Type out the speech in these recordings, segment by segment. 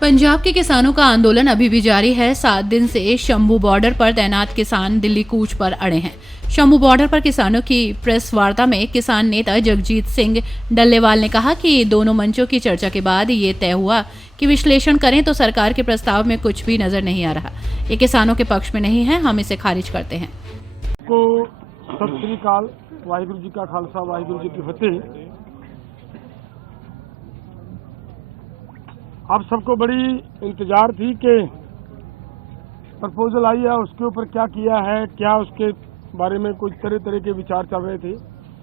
पंजाब के किसानों का आंदोलन अभी भी जारी है। 7 दिन से शंभू बॉर्डर पर तैनात किसान दिल्ली कूच पर अड़े हैं। शंभू बॉर्डर पर किसानों की प्रेस वार्ता में किसान नेता जगजीत सिंह डल्लेवाल ने कहा कि दोनों मंचों की चर्चा के बाद ये तय हुआ कि विश्लेषण करें तो सरकार के प्रस्ताव में कुछ भी नजर नहीं आ रहा। ये किसानों के पक्ष में नहीं है, हम इसे खारिज करते हैं। को सत श्री अकाल, वाहिगुरू जी का खालसा, वाहिगुरू जी की फतेह। आप सबको बड़ी इंतजार थी कि प्रपोजल आई है, उसके ऊपर क्या किया है, क्या उसके बारे में कुछ तरह तरह के विचार चल रहे थे।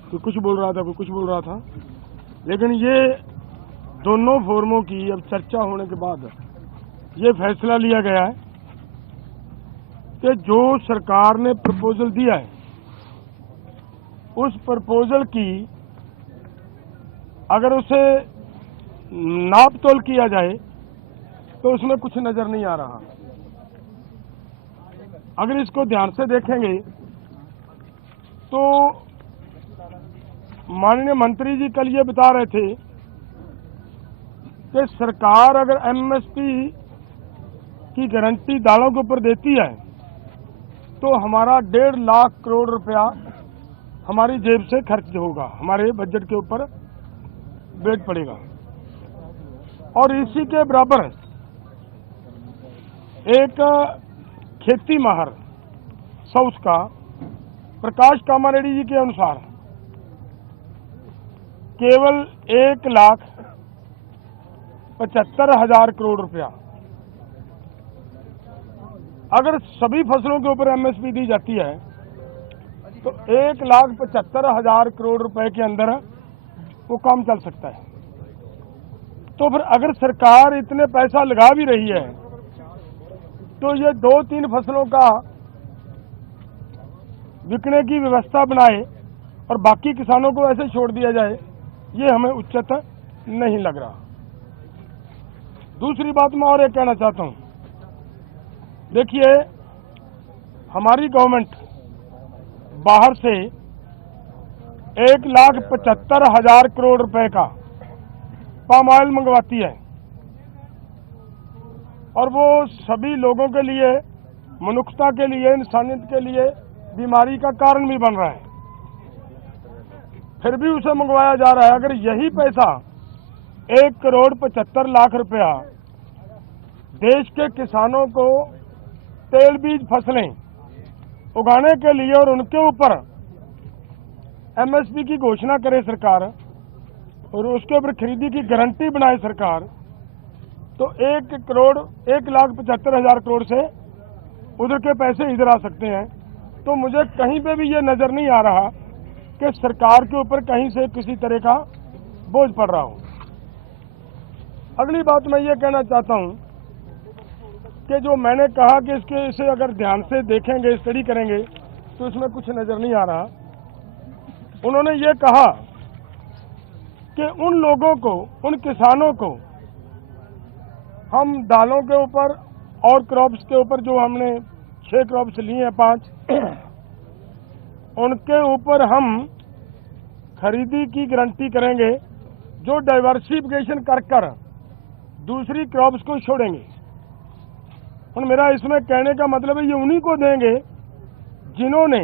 कोई कुछ बोल रहा था, कोई कुछ बोल रहा था, लेकिन ये दोनों फोरमों की अब चर्चा होने के बाद ये फैसला लिया गया है कि जो सरकार ने प्रपोजल दिया है उस प्रपोजल की अगर उसे नाप तोल किया जाए तो उसमें कुछ नजर नहीं आ रहा। अगर इसको ध्यान से देखेंगे तो माननीय मंत्री जी कल ये बता रहे थे कि सरकार अगर एमएसपी की गारंटी दालों के ऊपर देती है तो हमारा 1.5 लाख करोड़ रुपया हमारी जेब से खर्च होगा, हमारे बजट के ऊपर वेट पड़ेगा। और इसी के बराबर एक खेती माहर साउथ का प्रकाश कामारेड्डी जी के अनुसार केवल 1,75,000 करोड़ रुपया अगर सभी फसलों के ऊपर एमएसपी दी जाती है तो 1,75,000 करोड़ रुपए के अंदर वो काम चल सकता है। तो फिर अगर सरकार इतने पैसा लगा भी रही है तो ये 2-3 फसलों का बिकने की व्यवस्था बनाए और बाकी किसानों को ऐसे छोड़ दिया जाए, ये हमें उचित नहीं लग रहा। दूसरी बात मैं और एक कहना चाहता हूं, देखिए हमारी गवर्नमेंट बाहर से 1,75,000 करोड़ रुपए का पाम ऑयल मंगवाती है और वो सभी लोगों के लिए, मनुष्यता के लिए, इंसानियत के लिए बीमारी का कारण भी बन रहा है, फिर भी उसे मंगवाया जा रहा है। अगर यही पैसा 1,75,00,000 रुपया देश के किसानों को तेल बीज फसलें उगाने के लिए और उनके ऊपर एमएसपी की घोषणा करे सरकार और उसके ऊपर खरीदी की गारंटी बनाए सरकार, तो 1,75,000 करोड़ से उधर के पैसे इधर आ सकते हैं। तो मुझे कहीं पे भी ये नजर नहीं आ रहा कि सरकार के ऊपर कहीं से किसी तरह का बोझ पड़ रहा हो। अगली बात मैं ये कहना चाहता हूं कि जो मैंने कहा कि इसे अगर ध्यान से देखेंगे, स्टडी करेंगे तो इसमें कुछ नजर नहीं आ रहा। उन्होंने ये कहा कि उन लोगों को, उन किसानों को हम दालों के ऊपर और क्रॉप्स के ऊपर जो हमने 6 क्रॉप्स लिए हैं 5 उनके ऊपर हम खरीदी की गारंटी करेंगे जो डाइवर्सिफिकेशन कर दूसरी क्रॉप्स को छोड़ेंगे। और मेरा इसमें कहने का मतलब है ये उन्हीं को देंगे जिन्होंने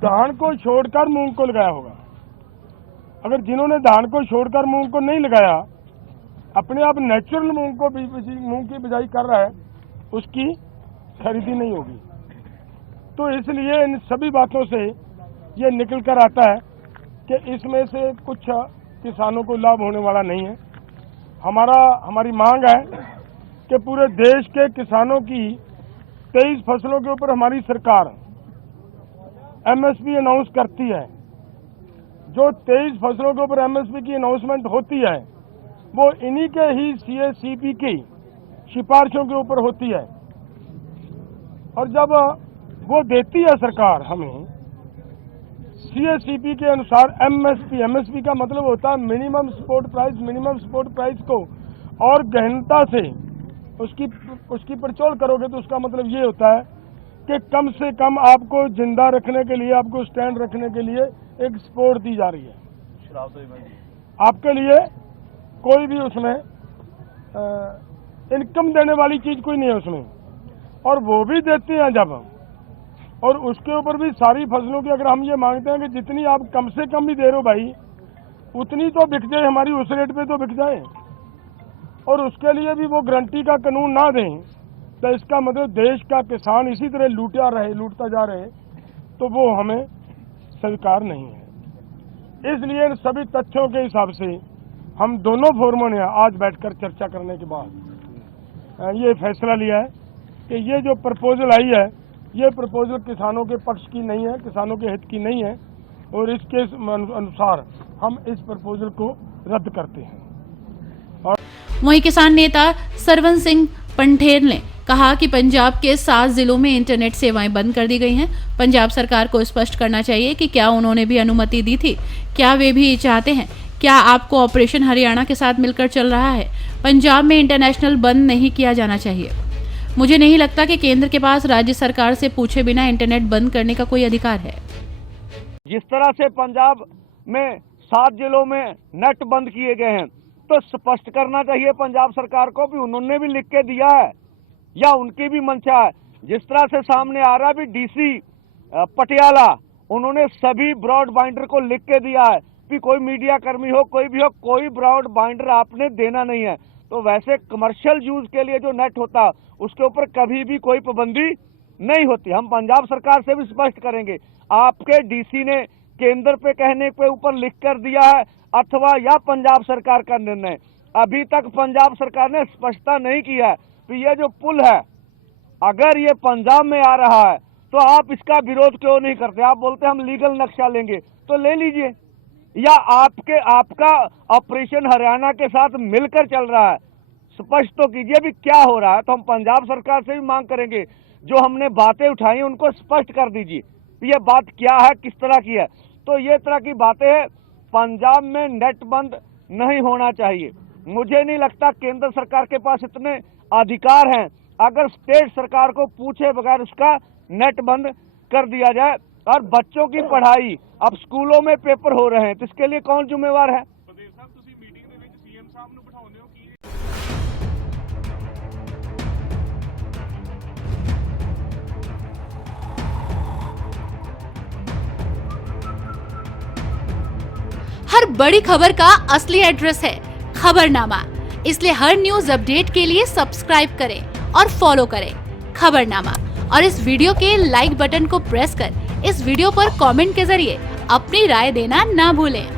धान को छोड़कर मूंग को लगाया होगा। अगर जिन्होंने धान को छोड़कर मूंग को नहीं लगाया, अपने आप नेचुरल मूंग की बिजाई कर रहा है, उसकी खरीदी नहीं होगी। तो इसलिए इन सभी बातों से ये निकल कर आता है कि इसमें से कुछ किसानों को लाभ होने वाला नहीं है। हमारी मांग है कि पूरे देश के किसानों की 23 फसलों के ऊपर हमारी सरकार एमएसपी अनाउंस करती है। जो 23 फसलों के ऊपर एमएसपी की अनाउंसमेंट होती है वो इन्हीं के ही सीएसीपी की सिफारिशों के ऊपर होती है। और जब वो देती है सरकार हमें सीएसीपी के अनुसार एमएसपी का मतलब होता है मिनिमम सपोर्ट प्राइस को और गहनता से उसकी पड़चोल करोगे तो उसका मतलब ये होता है कि कम से कम आपको जिंदा रखने के लिए, आपको स्टैंड रखने के लिए एक सपोर्ट दी जा रही है। आपके लिए कोई भी उसमें इनकम देने वाली चीज कोई नहीं है उसमें, और वो भी देते हैं जब, और उसके ऊपर भी सारी फसलों की अगर हम ये मांगते हैं कि जितनी आप कम से कम भी दे रहे हो भाई, उतनी तो बिक जाए हमारी, उस रेट पे तो बिक जाए, और उसके लिए भी वो गारंटी का कानून ना दें, तो इसका मतलब देश का किसान इसी तरह लूटता जा रहे, तो वो हमें स्वीकार नहीं है। इसलिए इन सभी तथ्यों के हिसाब से हम दोनों फोरमों ने आज बैठकर चर्चा करने के बाद ये फैसला लिया है कि ये जो प्रपोजल आई है, ये प्रपोजल किसानों के पक्ष की नहीं है, किसानों के हित की नहीं है, और इसके अनुसार हम इस प्रपोजल को रद्द करते हैं। वहीं किसान नेता सरवन सिंह पंठेर ने कहा कि पंजाब के 7 जिलों में इंटरनेट सेवाएं बंद कर दी गई हैं। पंजाब सरकार को स्पष्ट करना चाहिए कि क्या उन्होंने भी अनुमति दी थी, क्या वे भी चाहते हैं, क्या आपको ऑपरेशन हरियाणा के साथ मिलकर चल रहा है। पंजाब में इंटरनेशनल बंद नहीं किया जाना चाहिए। मुझे नहीं लगता कि केंद्र के पास राज्य सरकार से पूछे बिना इंटरनेट बंद करने का कोई अधिकार है। जिस तरह से पंजाब में 7 जिलों में नेट बंद किए गए हैं, तो स्पष्ट करना चाहिए पंजाब सरकार को भी उन्होंने भी लिख के दिया है या उनकी भी मंशा है। जिस तरह से सामने आ रहा है भी डीसी पटियाला, उन्होंने सभी ब्रॉड बाइंडर को लिख के दिया है कि कोई मीडिया कर्मी हो, कोई भी हो, कोई ब्रॉड बाइंडर आपने देना नहीं है। तो वैसे कमर्शियल यूज के लिए जो नेट होता है उसके ऊपर कभी भी कोई पाबंदी नहीं होती। हम पंजाब सरकार से भी स्पष्ट करेंगे, आपके डीसी ने केंद्र पे कहने पे ऊपर लिख कर दिया है अथवा या पंजाब सरकार का निर्णय, अभी तक पंजाब सरकार ने स्पष्टता नहीं किया है कि ये जो पुल है अगर ये पंजाब में आ रहा है तो आप इसका विरोध क्यों नहीं करते। आप बोलते हम लीगल नक्शा लेंगे, तो ले लीजिए, या आपका ऑपरेशन हरियाणा के साथ मिलकर चल रहा है, स्पष्ट तो कीजिए भी क्या हो रहा है। तो हम पंजाब सरकार से भी मांग करेंगे, जो हमने बातें उठाई उनको स्पष्ट कर दीजिए ये बात क्या है, किस तरह की है। तो ये तरह की बातें, पंजाब में नेट बंद नहीं होना चाहिए। मुझे नहीं लगता केंद्र सरकार के पास इतने अधिकार हैं, अगर स्टेट सरकार को पूछे बगैर उसका नेट बंद कर दिया जाए। और बच्चों की पढ़ाई, अब स्कूलों में पेपर हो रहे हैं, तो इसके लिए कौन जिम्मेवार है। हर बड़ी खबर का असली एड्रेस है खबरनामा, इसलिए हर न्यूज अपडेट के लिए सब्सक्राइब करें और फॉलो करें खबरनामा, और इस वीडियो के लाइक बटन को प्रेस कर इस वीडियो पर कमेंट के जरिए अपनी राय देना ना भूलें।